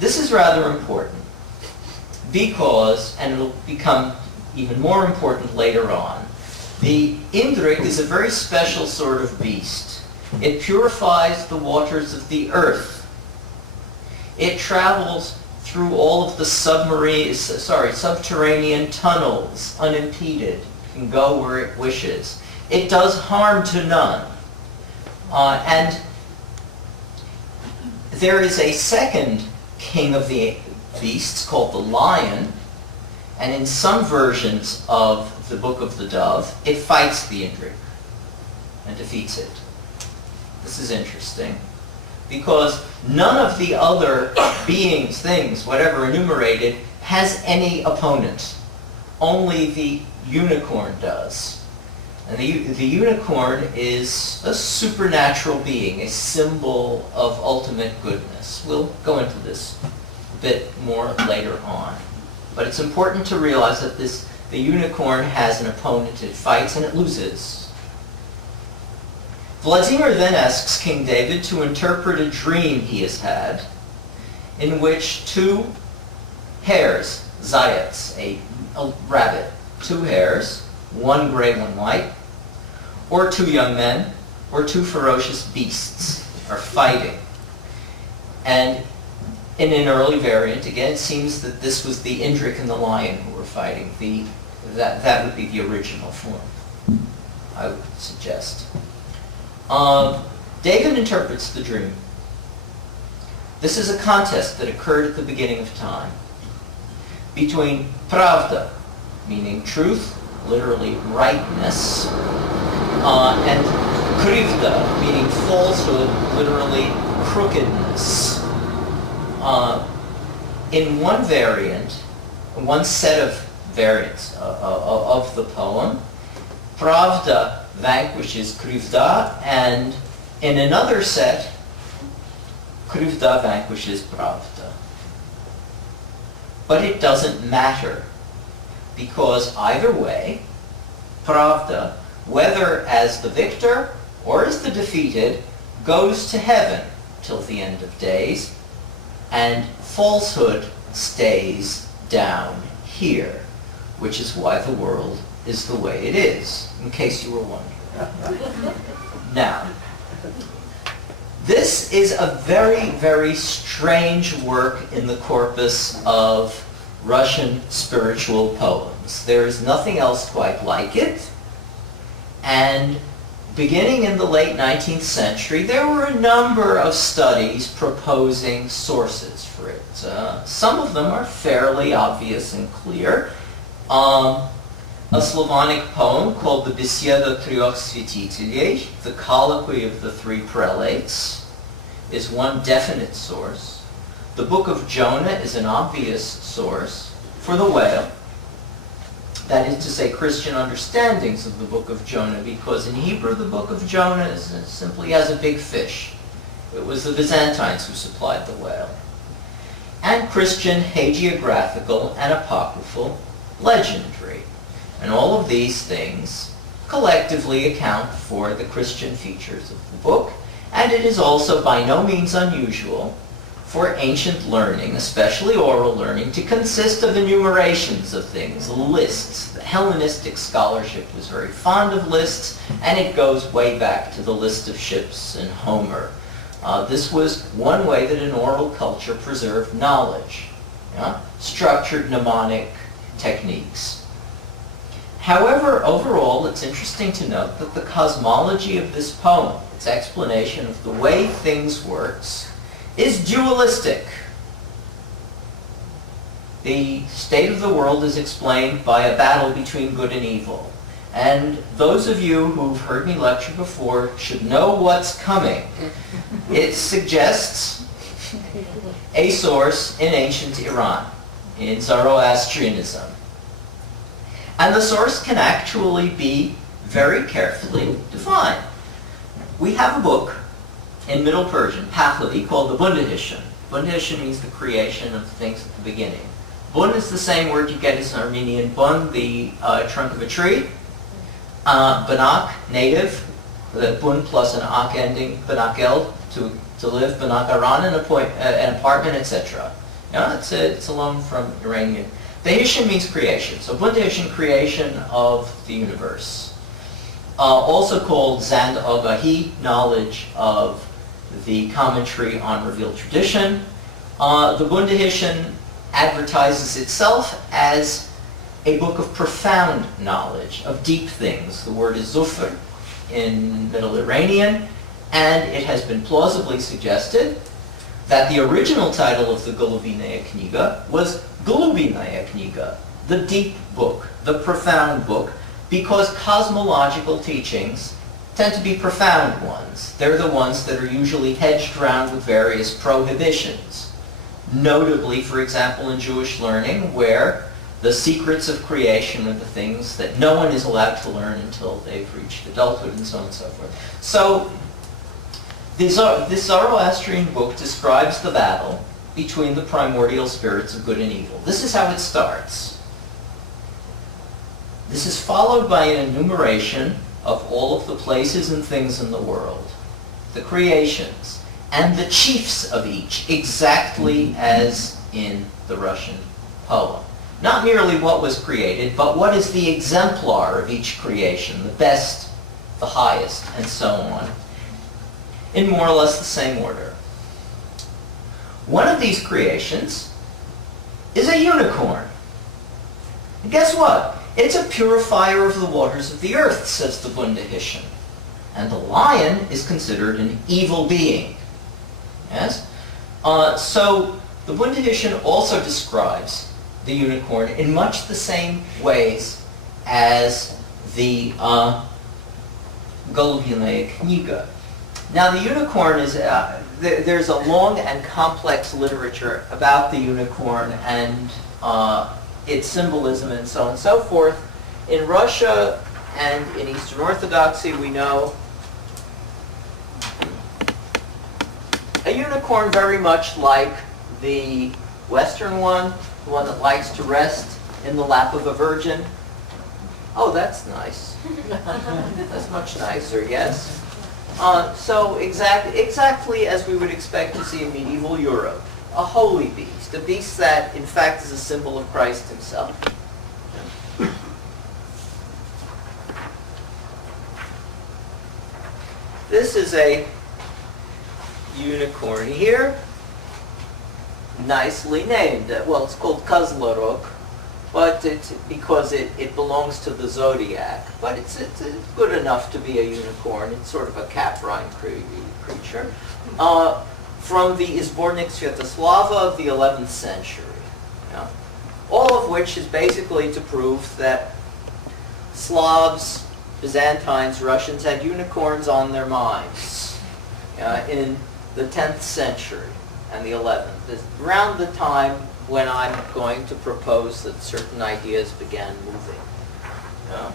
This is rather important because, and it'll become even more important later on, the Indrik is a very special sort of beast. It purifies the waters of the earth. It travels through all of the subterranean tunnels unimpeded. It can go where it wishes. It does harm to none. And there is a second king of the beasts called the lion, and in some versions of the Book of the Dove, it fights the Indrik and defeats it. This is interesting, because none of the other beings, things, whatever enumerated, has any opponent. Only the unicorn does. And the unicorn is a supernatural being, a symbol of ultimate goodness. We'll go into this a bit more later on. But it's important to realize that the unicorn has an opponent. It fights and it loses. Vladimir then asks King David to interpret a dream he has had in which two hares, zayats, a rabbit, two hares, one gray, one white, or two young men, or two ferocious beasts are fighting. And in an early variant, again, it seems that this was the Indrik and the lion who were fighting. That would be the original form, I would suggest. David interprets the dream. This is a contest that occurred at the beginning of time between pravda, meaning truth, literally rightness, and krivda, meaning falsehood, literally crookedness. In one variant, one set of variants of the poem, pravda vanquishes krivda, and in another set, krivda vanquishes pravda. But it doesn't matter, because either way, pravda, whether as the victor or as the defeated, goes to heaven till the end of days, and falsehood stays down here, which is why the world is the way it is, in case you were wondering. Now, this is a very, very strange work in the corpus of Russian spiritual poems. There is nothing else quite like it, and beginning in the late 19th century, there were a number of studies proposing sources for it. Some of them are fairly obvious and clear. A Slavonic poem called the Besieda Trioch Svятителей, the Colloquy of the Three Prelates, is one definite source. The Book of Jonah is an obvious source for the whale. That is to say, Christian understandings of the Book of Jonah, because in Hebrew the Book of Jonah is simply as a big fish. It was the Byzantines who supplied the whale. And Christian hagiographical and apocryphal legendary. And all of these things collectively account for the Christian features of the book, and it is also by no means unusual for ancient learning, especially oral learning, to consist of enumerations of things, lists. The Hellenistic scholarship was very fond of lists, and it goes way back to the list of ships in Homer. This was one way that an oral culture preserved knowledge, structured mnemonic techniques. However, overall, it's interesting to note that the cosmology of this poem, its explanation of the way things works, is dualistic. The state of the world is explained by a battle between good and evil. And those of you who've heard me lecture before should know what's coming. It suggests a source in ancient Iran, in Zoroastrianism. And the source can actually be very carefully defined. We have a book in Middle Persian, Pahlavi, called the Bundahishn. Bundahishn means the creation of things at the beginning. Bun is the same word you get as an Armenian bun, the trunk of a tree. Banak, native, the bun plus an ak ending, banakel, to live, banakaran, an apartment, etc. Yeah, it's a loan from Iranian. Dahishin means creation. So Bundahishin, creation of the universe. Also called Zand Ogahi, knowledge of the commentary on revealed tradition. The Bundahishin advertises itself as a book of profound knowledge, of deep things. The word is zufr in Middle Iranian, and it has been plausibly suggested that the original title of the Golubinaya Kniga was Golubinaya Kniga, the deep book, the profound book, because cosmological teachings tend to be profound ones. They're the ones that are usually hedged around with various prohibitions. Notably, for example, in Jewish learning, where the secrets of creation are the things that no one is allowed to learn until they've reached adulthood, and so on and so forth. So, this Zoroastrian book describes the battle between the primordial spirits of good and evil. This is how it starts. This is followed by an enumeration of all of the places and things in the world, the creations, and the chiefs of each, exactly as in the Russian poem. Not merely what was created, but what is the exemplar of each creation, the best, the highest, and so on, in more or less the same order. One of these creations is a unicorn. And guess what? It's a purifier of the waters of the earth, says the Bundahishin. And the lion is considered an evil being. Yes? So the Bundahishin also describes the unicorn in much the same ways as the Golubinaya Kniga. Now the unicorn is, there's a long and complex literature about the unicorn and its symbolism and so on and so forth. In Russia and in Eastern Orthodoxy, we know a unicorn very much like the Western one, the one that likes to rest in the lap of a virgin. Oh, that's nice. That's much nicer, yes? So exactly as we would expect to see in medieval Europe. A holy beast, a beast that in fact is a symbol of Christ himself. This is a unicorn here, nicely named. Well, it's called Kozlorok, but because it belongs to the zodiac. But it's good enough to be a unicorn. It's sort of a caprine creature. From the Izbornik Sviatoslava of the 11th century. Yeah. All of which is basically to prove that Slavs, Byzantines, Russians had unicorns on their minds in the 10th century and the 11th, around the time when I'm going to propose that certain ideas began moving. Yeah.